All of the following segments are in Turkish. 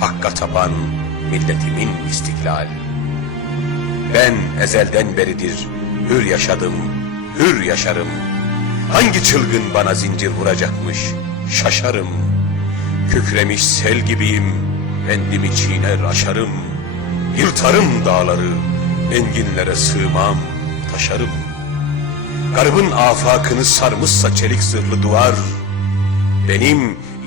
hakka tapan milletimin istiklal. Ben ezelden beridir hür yaşadım, hür yaşarım. Hangi çılgın bana zincir vuracakmış, şaşarım. Kükremiş sel gibiyim, kendimi çiğner aşarım. Yırtarım dağları, enginlere sığmam, taşarım. Garibin afakını sarmışsa çelik zırhlı duvar. Benim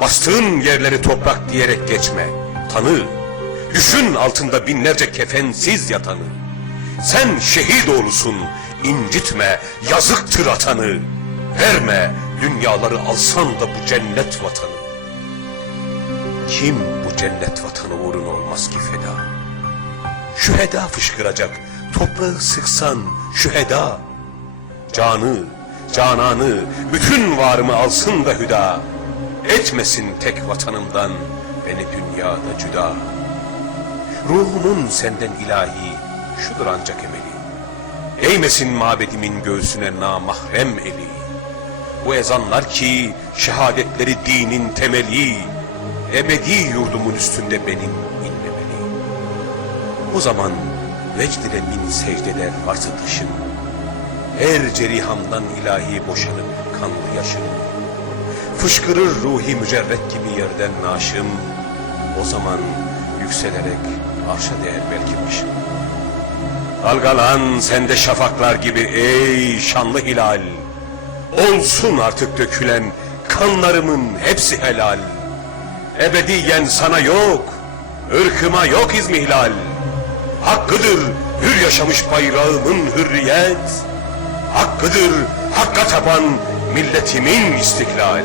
Bastığın yerleri toprak diyerek geçme. Tanı. Düşün altında binlerce kefensiz yatanı. Sen şehit oğlusun. incitme. Yazıktır atanı. Verme. Dünyaları alsan da bu cennet vatanı. Kim bu cennet vatanı uğruna olmaz ki feda? Şüheda fışkıracak. Toprağı sıksan şüheda. Canı, cananı, bütün varımı alsın da hüda. Etmesin tek vatanımdan beni dünyada cüda. Ruhumun senden ilahi şudur ancak emeli. Eğmesin mabedimin göğsüne namahrem eli. Bu ezanlar ki şehadetleri dinin temeli. Ebedi yurdumun üstünde benim inlemeli. O zaman vecd ile min secdeler varsıtışım. Her cerihamdan ilahi boşanıp kanlı yaşım. Fışkırır ruhi mücerret gibi yerden naşım. O zaman yükselerek arşa değer belki başım. Dalgalan sende şafaklar gibi ey şanlı hilal. Olsun artık dökülen kanlarımın hepsi helal. Ebediyen sana yok, ırkıma yok izmihlal. Hakkıdır hür yaşamış bayrağımın hürriyet. Hakkıdır hakka tapan milletimin istiklal.